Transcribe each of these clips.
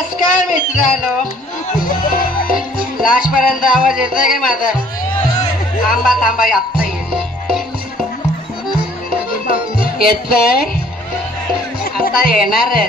नमस्कार मित्रांनो, लास्ट पर्यंत आवाज येतोय काय माझा? थांबा थांबा, आत्ता येतोय, आता येणार आहे.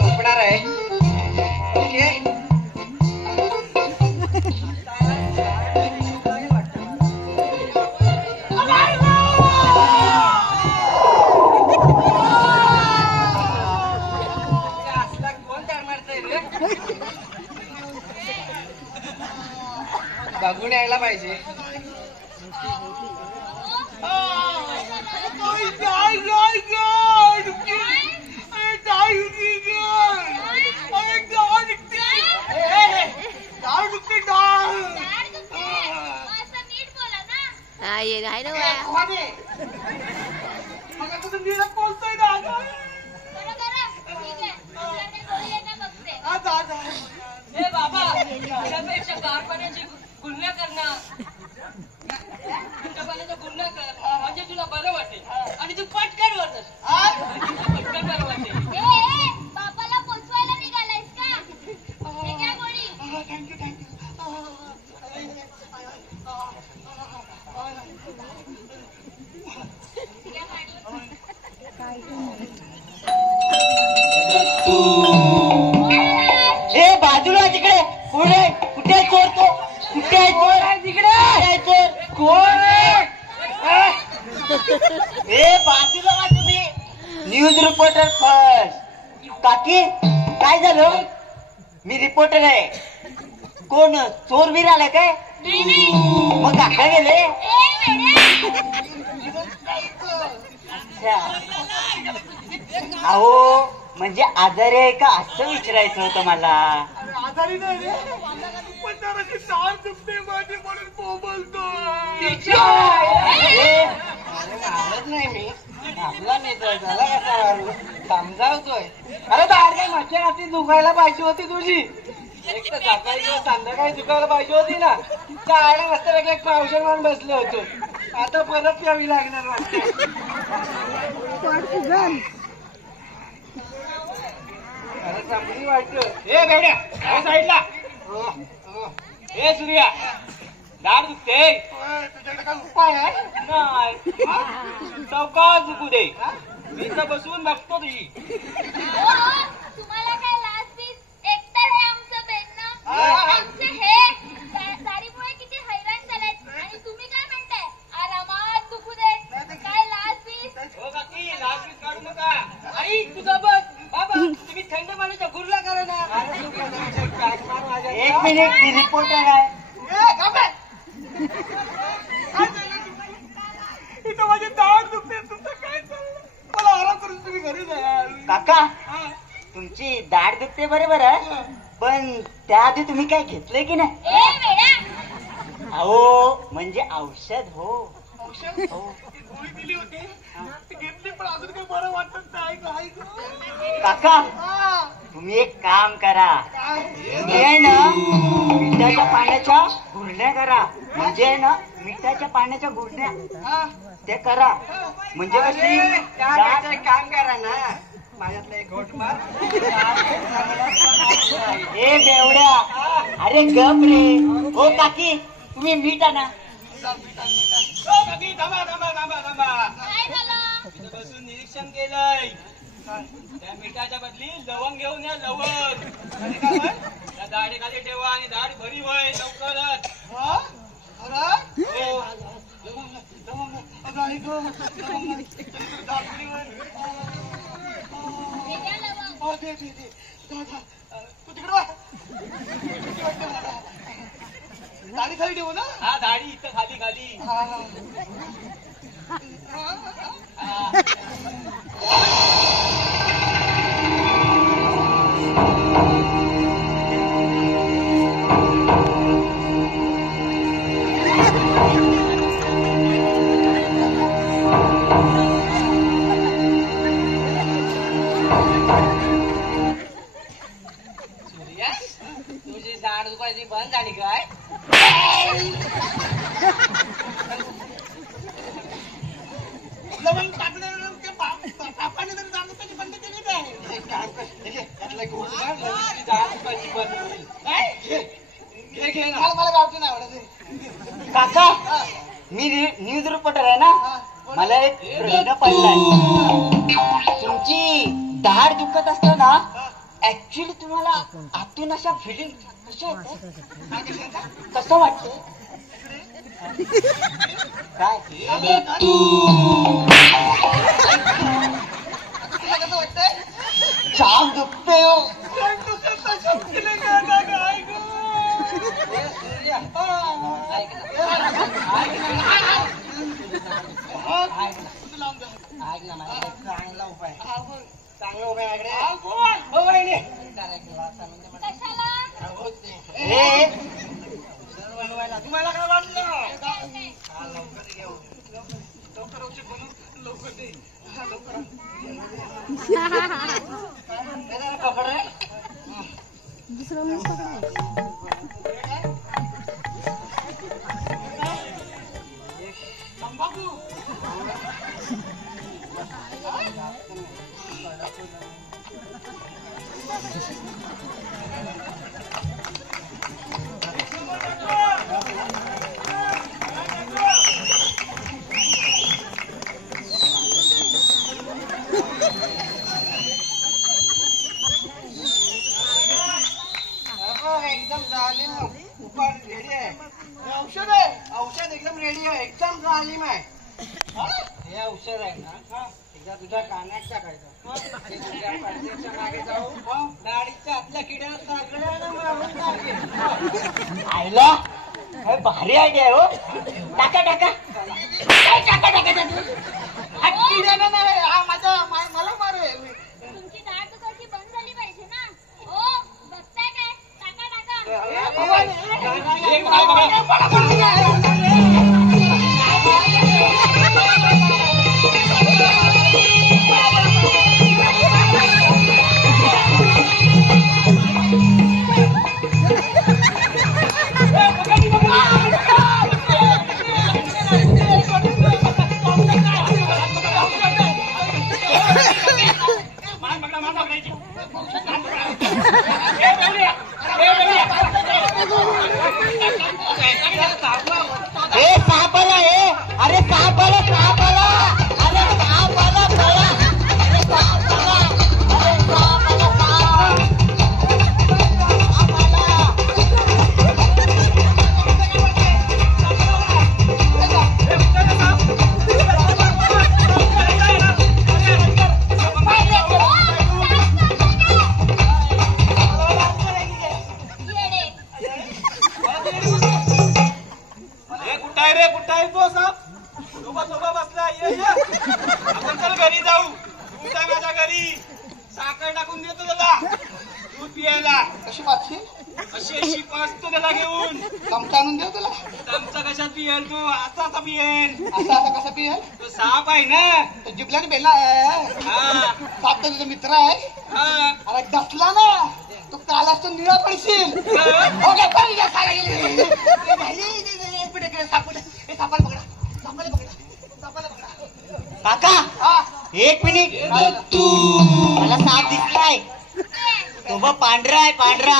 झोपणार आहे. ओके, बघून यायला पाहिजे. गुन्हा करणार गुन्हा कर म्हणजे तुला बरं वाटेल आणि तू पटकन वरतस. पटकन बरं वाटेल. बापाला पोचवायला निघालायस का? हे घ्या गोळी. Thank you thank you. ए बाजूला तिकडे कोण आहे? कुठे आहे चोर? तो कुठे आहे चोर? तिकडे आहे चोर. कोण आहे? ए बाजूला का तुम्ही? News reporter first. काकी काय झालं? मी रिपोर्टर आहे. कोण चोर बीर आलाय काय? मग काका गेले? अहो म्हणजे आजारी आहे का असं विचारायचं होतं मला. आजारी नाही रे, पण जराशी टाळ दुखते माझी म्हणून बोलतोय. मारत नाही मी, आपला नेतोय त्याला कसा समजावतोय. अरे दार काय मागच्या रात्री दुखायला पाहिजे होती तुझी. एक तर सकाळी किंवा संध्याकाळी दुखायला पाहिजे होती ना. चाळ्या वाजता एक पावशे मान बसलो होतो. आता परत प्यावी लागणार वाटतं. अरे चांगली वाटत. हे बेड्या साईडला. हे सूर्या दार दुखते. तुझ्याकडे काय उपाय आहे? नाही, चौकात दुखू दे. मी तर बसून बघतो तुझी. तुम्हाला काय लाज बीज? एकतर हे आमचं बेडनं, आमचे हे दाढीमुळे किती हैराण झालेत आणि तुम्ही काय म्हणताय आरामात दुखू दे. काय लाज बीज? हो काकी, लाज बीज काढू नका. आई तुझा बघ बाबा, तुम्ही थंड पाण्याचा गुरला करा ना. एक मिनिट, मी रिपोर्टर आहे. इथं माझे दाढ दुखते. तुमचं काय चाललं? मला आराम करून तुम्ही घरी जाल. काका तुमची दाढ दुखते बरोबर आहे, पण त्याआधी तुम्ही काय घेतलंय की नाही? अहो म्हणजे औषध. हो औषध गोळी दिली होती, ती घेतली, पण अजून काही बरं वाटत नाही. काका तुम्ही एक काम करा. तुम्ही आहे ना मिठाच्या पाण्याच्या गुरण्या करा. म्हणजे आहे ना मिठाच्या पाण्याच्या गुरण्या ते करा. म्हणजे कशी काम करा ना. माझ्यातलं एक घोट मार. ए बेवड्या, अरे गप रे. हो काकी तुम्ही मीठ आणा. बसून निरीक्षण केलंय. त्या मिठाच्या बदली लवंग घेऊन या. लवंग त्या दाढीखाली ठेवा आणि दाढ भरी होय लवकरच. तू तिकडे दाढी खाली ठेवू ना. हा दाढी इथं खाली खाली. दाढ दुखायची बंद झाली काय? लवंग टाकल्यावर ते पापाने तरी दाढ दुखायची बंद केली काय? दाढ दुखायची बंद होईल. काय? घे ना. मला गावठी नाही आवडत. काका मी न्यूज रिपोर्टर आहे ना, मला एक प्रश्न पडलाय. तुमची दाढ दुखत असताना ऍक्च्युली तुम्हाला आतून अशा फिलिंग कशा येतात? कसं वाटतं काय? तुला कसं वाटतंय? जाम दुखते हो. चांगला उपाय कशाला? तुम्हाला काय वाटलं? काय नाही. लवकर घेऊ. लवकर औषध बनव. लवकर दे. लवकर पकड रे. तंबाखू. एकदम जालिम उपाय रेडी आहे. औषध आहे. औषध एकदम रेडी आहे. एकदम जालिम आहे. हे औषध आहे ना, एकदा तुझ्या कानात टाकायचं. ते तुझ्या पडद्याच्या मागे जाऊ दाढीच्या आतल्या किड्या सगळ्यांना मारून टाकेल. आईला काय भारी आयडिया आहे हो. टाका टाका काय टाका टाका किड्याला नाही, हा मला मारू. तुमची दाढ दुखायची बंद झाली पाहिजे ना. हो बघताय काय? टाका टाका. सापाला हे. अरे सापाला सापाला अरे सापाला पळा. अरे सापाला अरे सापाला कुठं तो साप सोबत बसला. आपण चल घरी जाऊ. तू जा माझ्या घरी. साखर टाकून देतो त्याला दूध पियायला. कशी पाचशे अशी पाचतो त्याला घेऊन. चमचा आणून देऊ तुला. चमचा कशात पियल तू? असा पियल. असा कसा पियल? तो साप आहे ना, तो जिबल्याने बेला आहे. साप तर तुझा मित्र आहे. अरे डसला ना तू कालाच तो निळा पडशील. काका एक मिनिट. मला साप दिसलाय. तो बघ पांढरा आहे पांढरा.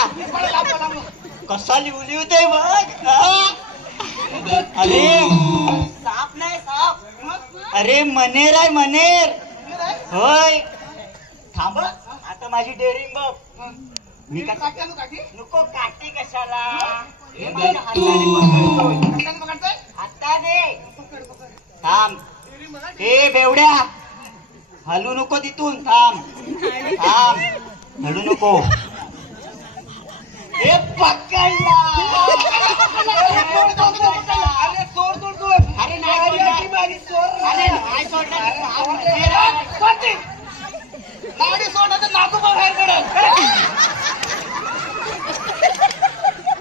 कसा लिवली होते बघ. अरे साप नाही साप. अरे मनेर आहे मनेर. होय थांब आता माझी डेअरिंग बघ. मी नको काठी कशाला. हे माझ्या हाताने पकडतोय. हाताने थांब. हे बेवड्या हलू नको तिथून. थांब थांब हलू नको. हे पकडला. अरे चोर चोर चोर. अरे नाही सोडणार. अरे नाही सोडणार. गाडी सोडा तर नागोबा बाहेर पडत.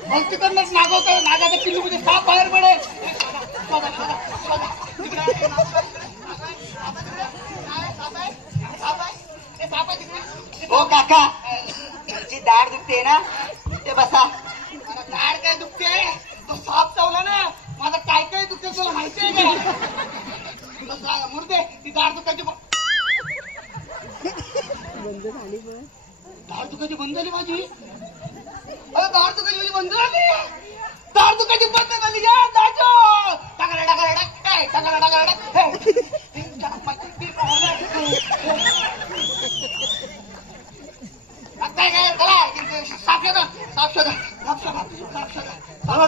मग तिकडनंच नागवतो. नागाच्या पिल्लूमध्ये साप बाहेर पडेल. हो काका तुमची दाढ दुखते ना, ते बसा. दाढ काय दुखते? तो साप चावला ना, माझं काय काय दुखते तुला माहिती आहे का? मुर्दे ती दाढ दुखायची दाढ दुखायची बंद झाली माझी. अरे दाढ दुखायची बंद झाली. दाढ दुखायची बंद झाली या दाजो. टाकाला टाकाला टाक टाकाला टाकाला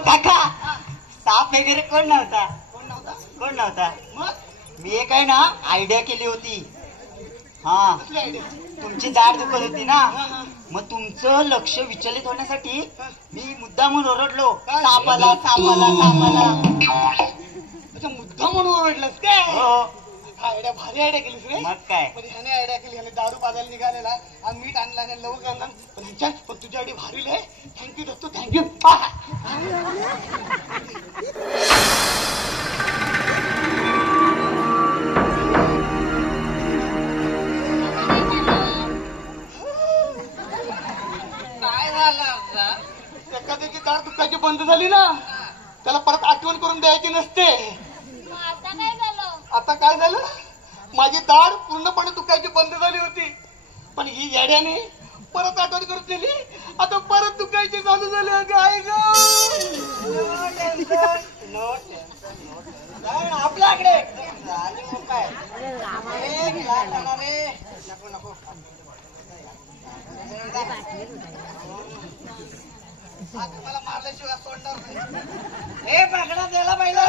काका साप वगैरे कोण नव्हता. कोण नव्हता. मग मी एक आहे ना आयडिया केली होती. हा कसली आयडिया? तुमची दाढ दुखत होती ना, मग तुमचं लक्ष विचलित होण्यासाठी मी मुद्दामून ओरडलो सापाला सापाला सापाला. अच्छा मुद्दा म्हणून ओरडलास काय? हो आयडिया भारी आयडिया केलीस रे. मग काय. पण ह्याने आयडिया केली. ह्याने दारू पाजायला निघालेला आणि मीठ आणला आणि लवकर आणला. पण ह्याच्या पण तुझी आयडी भारी आहे. Thank you Dattu thank you. काय झालं आता? एखाद्याची दाढ दुखायची बंद झाली ना, त्याला परत आठवण करून द्यायची नसते. मग आता काय झालं? आता काय झालं? माझी दाढ पूर्णपणे दुखायची बंद झाली होती, पण ही येड्याने परत आठवण करून दिली. आता परत दुखायची चालू झाली. काय ग आपल्याकडे नको नको आता मला मारल्याशिवाय सोडणार नाही. हे पकडा त्याला पहिला